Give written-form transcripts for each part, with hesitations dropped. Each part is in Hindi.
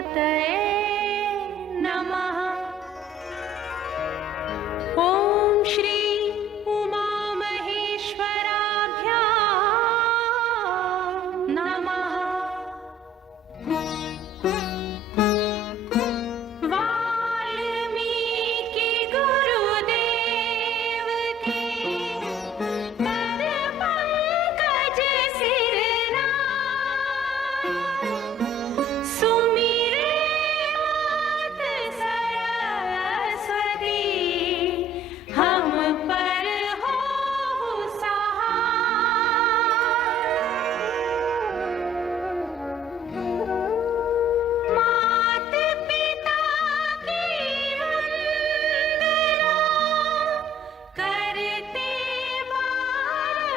गणपतये नमः। ॐ श्री उमामहेश्वराभ्यां नमः। वाल्मीकि गुरुदेव के पद पंकज सिरना, सुमिरे मात सरस्वती हम पर हो सहाय। मात पिता की वंदना करते बारंबार,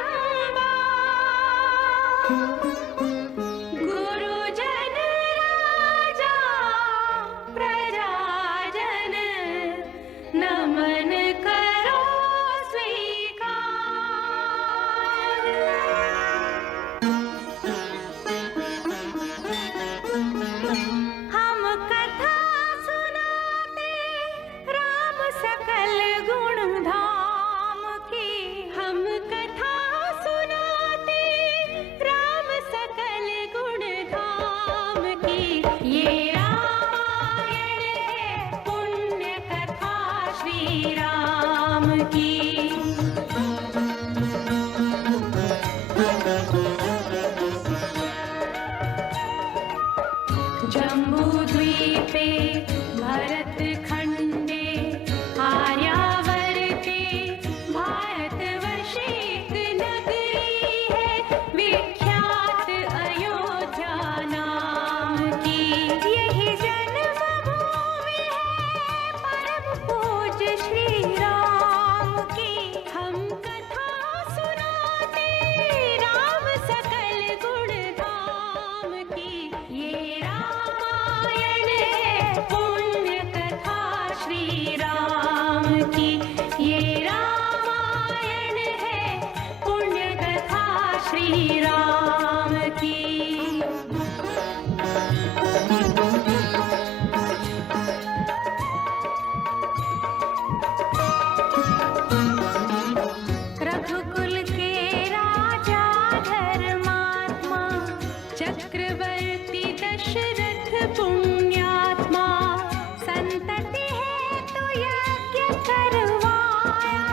गुरुजन राजा प्रजाजन नमन करो स्वीकार। हम कथा सुनाते राम सकल गुण धाम की, हम कथा सुनाते राम सकल गुण धाम की। ये रामायण है पुण्य कथा श्री राम की। जम्बूद्वीपे भरत खंडे आर्यावर्ते भारतवर्षे एक नगरी है विख्यात अयोध्या नाम की। यही जन्मभूमि है परम पूज्य श्री राम की। हम कथा सुनाते राम सकल गुण धाम की। ये रामायण है पुण्य कथा श्री राम की। ये रामायण है पुण्य कथा श्री राम की। रघुकुल के राजा धर्मात्मा, चक्रवर्ती दशरथ पुण्यात्मा, संतति है तो यज्ञ करवाया,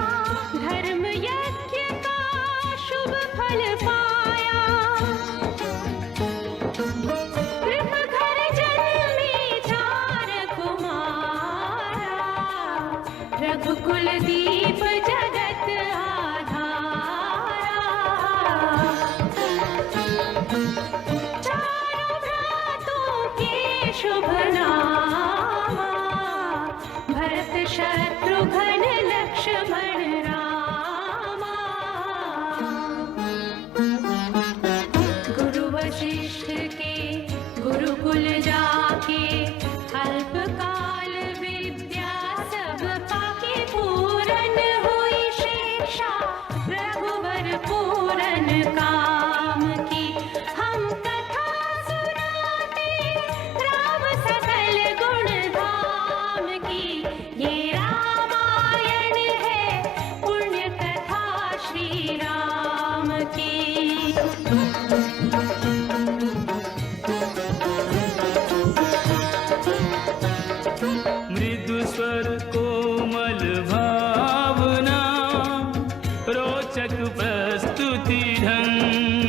धर्म यज्ञ का शुभ फल पाया। कृप घर जन्मे चार कुमारा, रघुकुल दीप जगत आधारा। चारों भ्रातों के शुभ नामा, भरत शत्रुघ्न लक्ष्मण रामा। गुरु वशिष्ठ के गुरुकुल जाके, अल्पकाल विद्या सब पाके, पूरन हुई शिक्षा रघुवर पूरन काम की। हम कथा सुनाते राम सकल गुण धाम की। ये रामायण है पुण्य कथा श्री राम की। मृदु स्वर कोमल भावना, रोचक प्रस्तुति ढंग,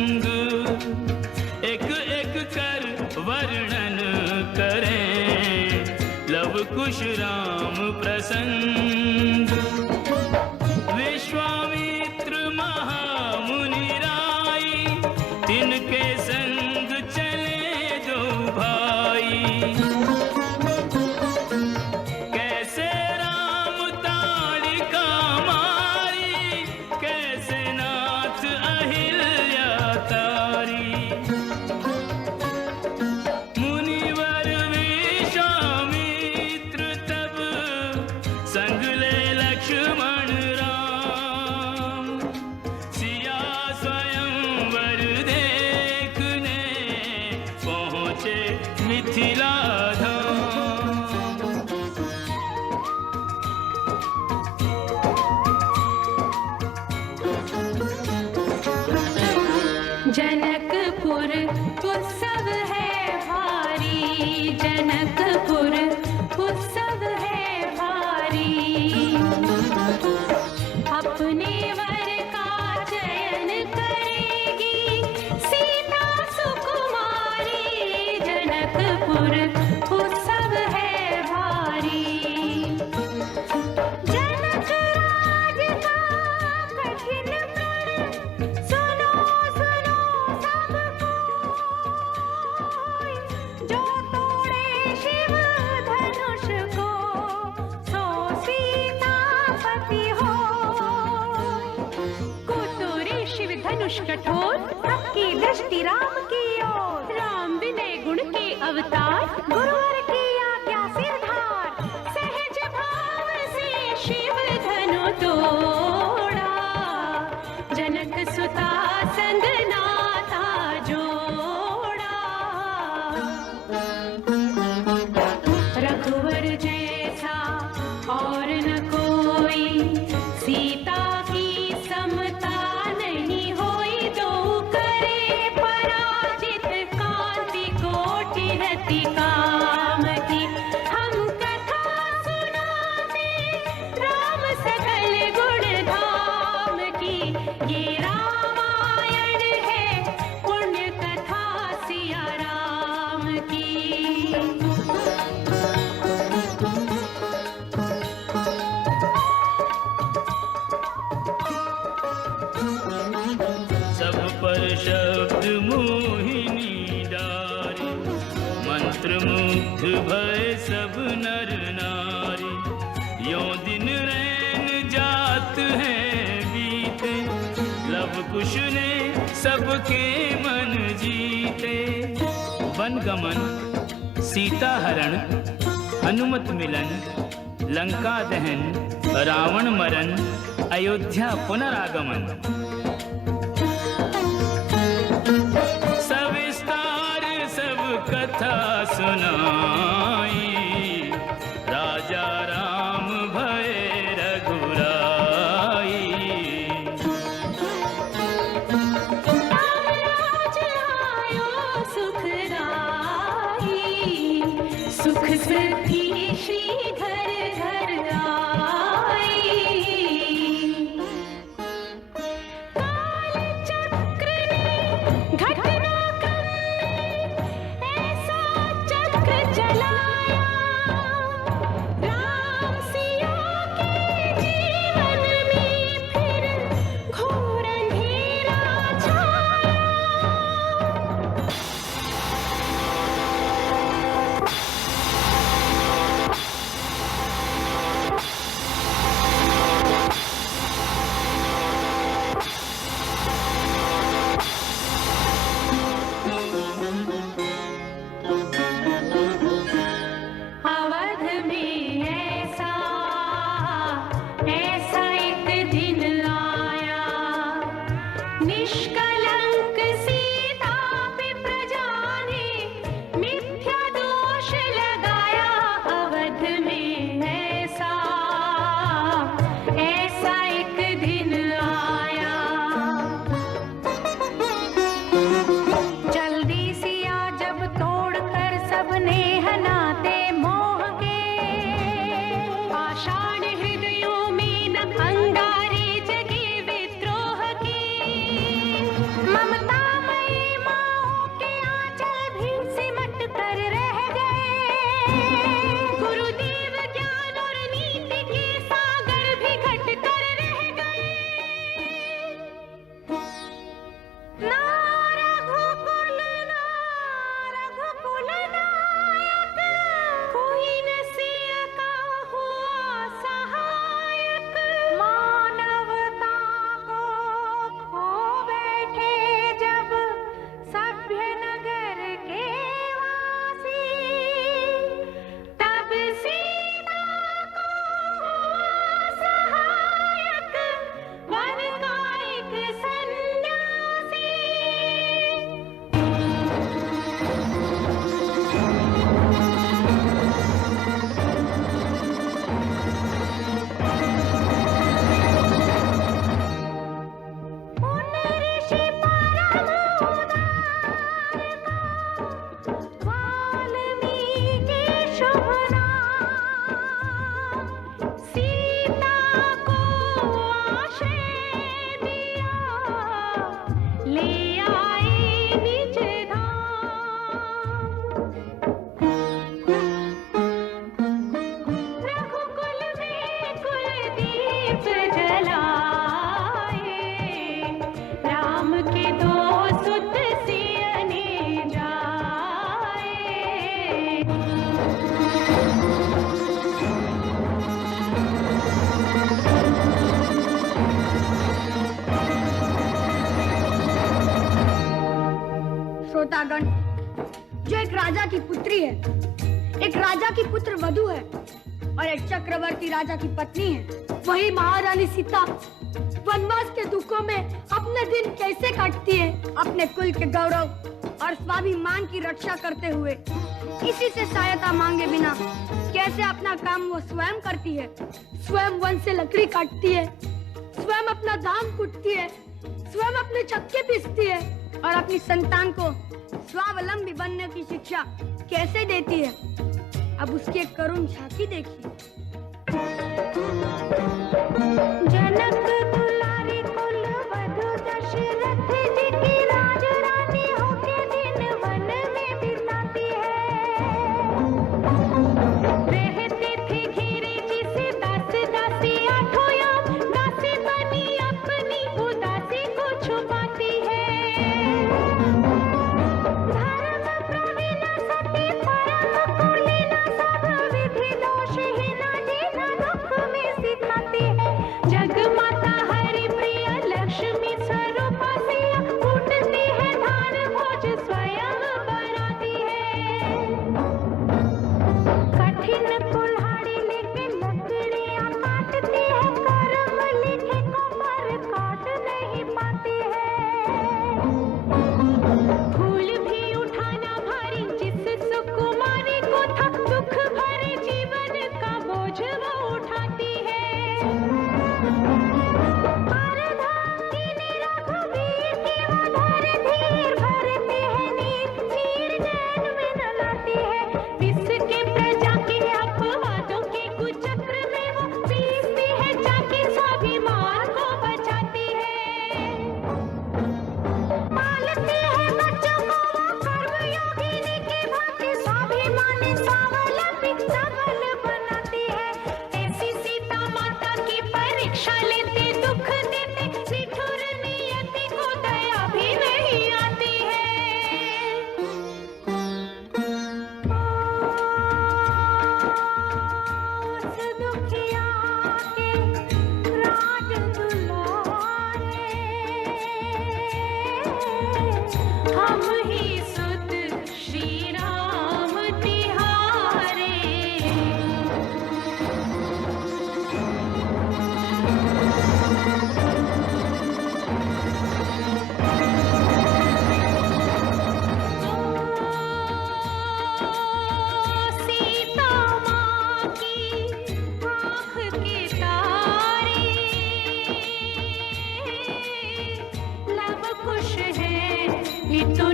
जनकपुर उत्सव है भारी, जनकपुर उत्सव है भारी। अपने वर का चयन करेगी सीता सुकुमारी, जनकपुर उत्सव है भारी। जनक राज का कठिन प्रण सुनो सुनो सब कोई, जो तोड़े शिव धनुष को सो सीतापति हो। कुतुरे शिव धनुष कठोर, सबकी दृष्टि राम की ओर। राम विनय गुण के अवतार, गुरुवर की आज्ञा सिरधार। सहज भाव से शिव धनु तोड़ा, जनक सुता संग नाता जोड़ा। रघुवर जैसा और न कोई, सीता की समता नहीं होई। दो करे पराजित, कांति कोटि रति काम की। हम कथा सुनाते राम सकल गुण धाम की। ये रामायण है पुण्य कथा सिया राम की। सब पर शब्द मोहिनी डारी, मंत्र मुग्ध भय सब नर नारी। यों दिन रैन जात है बीते, लव कुश ने सबके मन जीते। वन गमन, सीता हरण, हनुमत मिलन, लंका दहन, रावण मरण, अयोध्या पुनरागमन। सविस्तार सब कथा सुनाई, राजा राम भय रघुराई। राज आयो सुखदाई, सुख समृद्धि श्रीधर घर आई। काल चक्र ने घटना ऐसा चक्र चलाया, राम सिया के जीवन में फिर घोर अंधेरा छाया। अवध में ऐसा ऐसा एक दिन आया, निष्कलंक सीता पे प्रजा ने मिथ्या दोष लगाया। अवध में ऐसा ऐसा एक दिन आया, जल्दी सिया जब तोड़कर सबने हनाते मोह के। आषाढ़ हृदयों में न अंगारे जगे विद्रोह की। राम के दो सुत सियने जाए। श्रोतागण, जो एक राजा की पुत्री है, एक राजा की पुत्र वधू है और एक चक्रवर्ती राजा की पत्नी है, वही महारानी सीता वनवास के दुखों में अपने दिन कैसे काटती है, अपने कुल के गौरव और स्वाभिमान की रक्षा करते हुए, किसी से सहायता मांगे बिना कैसे अपना काम वो स्वयं करती है। स्वयं वन से लकड़ी काटती है, स्वयं अपना धान कूटती है, स्वयं अपने चक्के पीसती है और अपनी संतान को स्वावलंबी बनने की शिक्षा कैसे देती है। अब उसकी एक करुण झांकी देखिए। जनक दुलारी कुल वधु दशरथ जी की राज रानी होके दिन वन में बिताती है। रहती थी घिरी जिसे दास दासी आठों याम, दासी बनी अपनी उदासी को छुपाती है। धर्म प्रवीण सती परम कुलीन सब विधि दोषहीन जीना दुख में सिखाती है। जग माता हरि प्रिय लक्ष्मी स्वरूप सिया, फूटती है धार भोज स्वयं बनाती है। कठिन कुल्हाड़ी लेके लकड़ियां काटती है, कर्म लिखे को पर काट नहीं पाती है। फूल भी उठाना भारी जिस सुकुमारी को था, दुख भरे जीवन का बोझ वो उठाती है। परधातिनी रघुवीर की वो धर धीर भरती है नीर, चीर नैन में न लाती है। विष के प्रजा के अपवादों के कुचक्र में वो पीसती है, जाके स्वाभिमान को बचाती है। पालती है बच्चों को वो कर्मयोगिनी की भांति, स्वाभिमानी स्वावलंबी सबल बनाती है। ऐसी सीता माता की परीक्षा लेते, दुख देते, निठुर नियति को दया भी नहीं आती है। उस दुखिया के राज दुलारे, हम ही सुत श्री राम तिहारे। सीता माँ की आँख के तारे, लव खुश है ये तो